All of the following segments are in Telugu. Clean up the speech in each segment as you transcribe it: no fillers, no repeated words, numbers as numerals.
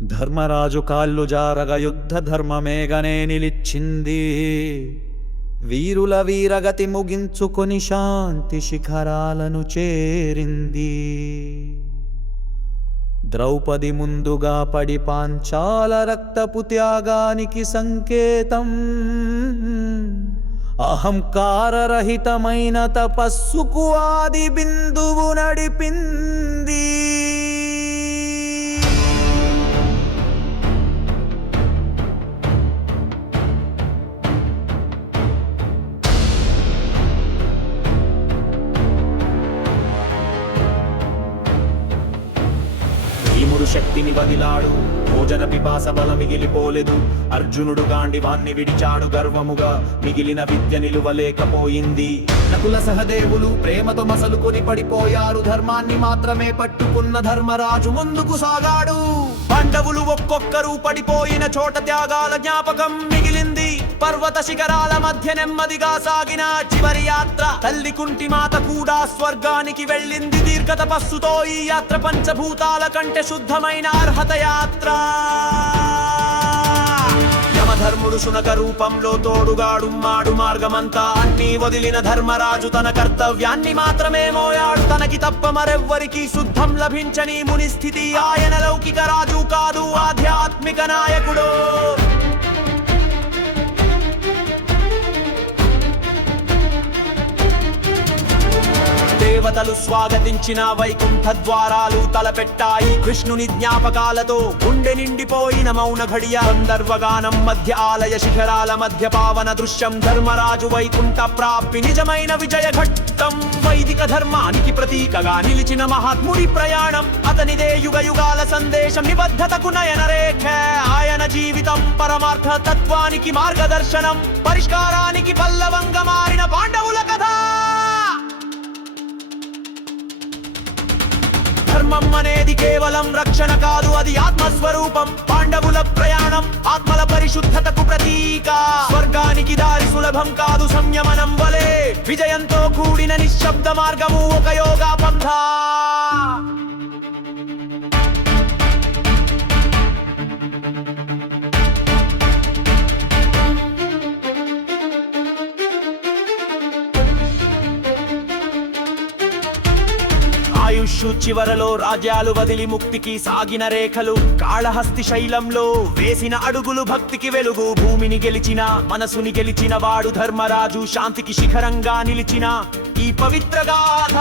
ధర్మరాజు కాళ్ళు జారగ యుద్ధ ధర్మమేగనే నిలిచింది. వీరుల వీరగతి ముగించుకొని శాంతి శిఖరాలను చేరింది. ద్రౌపది ముందుగా పడి పాంచాల రక్తపు త్యాగానికి సంకేతం, అహంకారరహితమైన తపస్సుకు ఆది బిందువు నడిపింది. భీముడు శక్తిని వదిలాడు, భోజన పిపాస బల మిగిలిపోలేదు. అర్జునుడు గాండివాన్ని విడిచాడు గర్వముగా, మిగిలిన విద్య నిలువలేకపోయింది. నకుల సహదేవులు ప్రేమతో మసలుకొని పడిపోయారు. ధర్మాన్ని మాత్రమే పట్టుకున్న ధర్మరాజు ముందుకు సాగాడు. పాండవులు ఒక్కొక్కరు పడిపోయిన చోట త్యాగాల జ్ఞాపకం మిగిలింది. పర్వత శిఖరాల మధ్య నెమ్మదిగా సాగిన చివరి యాత్ర. తల్లి కుంటి మాత కూడా స్వర్గానికి వెళ్ళింది. దీర్ఘ తపస్సుతో ఈ యాత్ర పంచభూతాల కంటే శుద్ధమైన అర్హత యాత్ర. యమధర్ముడు శునక రూపంలో తోడుగాడుమ్మాడు మార్గమంతా. అన్నీ వదిలిన ధర్మరాజు తన కర్తవ్యాన్ని మాత్రమే మోయాడు. తనకి తప్ప మరెవ్వరికి శుద్ధం లభించని ముని స్థితి. ఆయన లౌకిక రాజు కాదు, ఆధ్యాత్మిక నాయకుడు. దేవతలు స్వాగతించిన వైకుంఠ ద్వారాలు తలపెట్టాయి. కృష్ణుని జ్ఞాపకాలతో గుండె నిండిపోయిన మౌన ఘడియ. గంధర్వగానం మధ్య ఆలయ శిఖరాల మధ్య పావన దృశ్యం. ధర్మరాజు వైకుంఠ ప్రాప్తి నిజమైన విజయ ఘట్టం. వైదిక ధర్మానికి ప్రతీకగా నిలిచిన మహాత్ముడి ప్రయాణం. అతనిదే యుగ యుగాల సందేశం, నిబద్ధతకు నయన రేఖ. ఆయన జీవితం పరమార్థ తత్వానికి మార్గదర్శనం. పరిష్కారానికి పల్లవంగా మారిన పాండవుల కథ. ధర్మం అనేది కేవలం రక్షణ కాదు, అది ఆత్మస్వరూపం. పాండవుల ప్రయాణం ఆత్మల పరిశుద్ధతకు ప్రతీక. స్వర్గానికి దారి సులభం కాదు, సంయమనం వలె. విజయంతో కూడిన నిశ్శబ్ద మార్గము ఒక యోగా పంథ. ఆయుష్షు చివరలో రాజ్యాలు వదిలి ముక్తికి సాగిన రేఖలు. కాళహస్తి శైలంలో వేసిన అడుగులు భక్తికి వెలుగు. భూమిని గెలిచిన మనసుని గెలిచిన వాడు ధర్మరాజు. శాంతికి శిఖరంగా నిలిచిన ఈ పవిత్ర గాథ.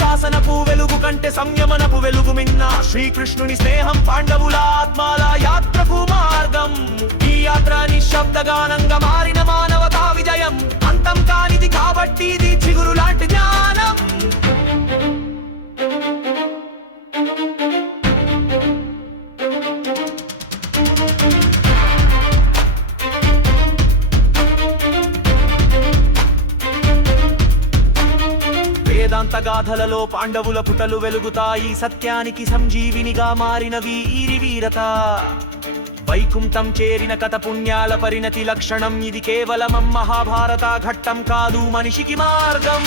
శాసనపు వెలుగు కంటే సంయమనపు వెలుగు మిన్న. శ్రీకృష్ణుని స్నేహం పాండవుల ఆత్మాల యాత్రకు మార్గం. ఈ యాత్ర నిశ్శబ్దగానంగా మారిన మానవతా విజయం. అంతం కానిది కాబట్టి ఇది చిగురు లాంటి జ్ఞానం. వేదాంత గాథలలో పాండవుల పుటలు వెలుగుతాయి. సత్యానికి సంజీవినిగా మారినవి ఈరి వీరత. వైకుంఠం చేరిన కథ పుణ్యాల పరిణతి లక్షణం. ఇది కేవలం మహాభారత ఘట్టం కాదు, మనిషికి మార్గం.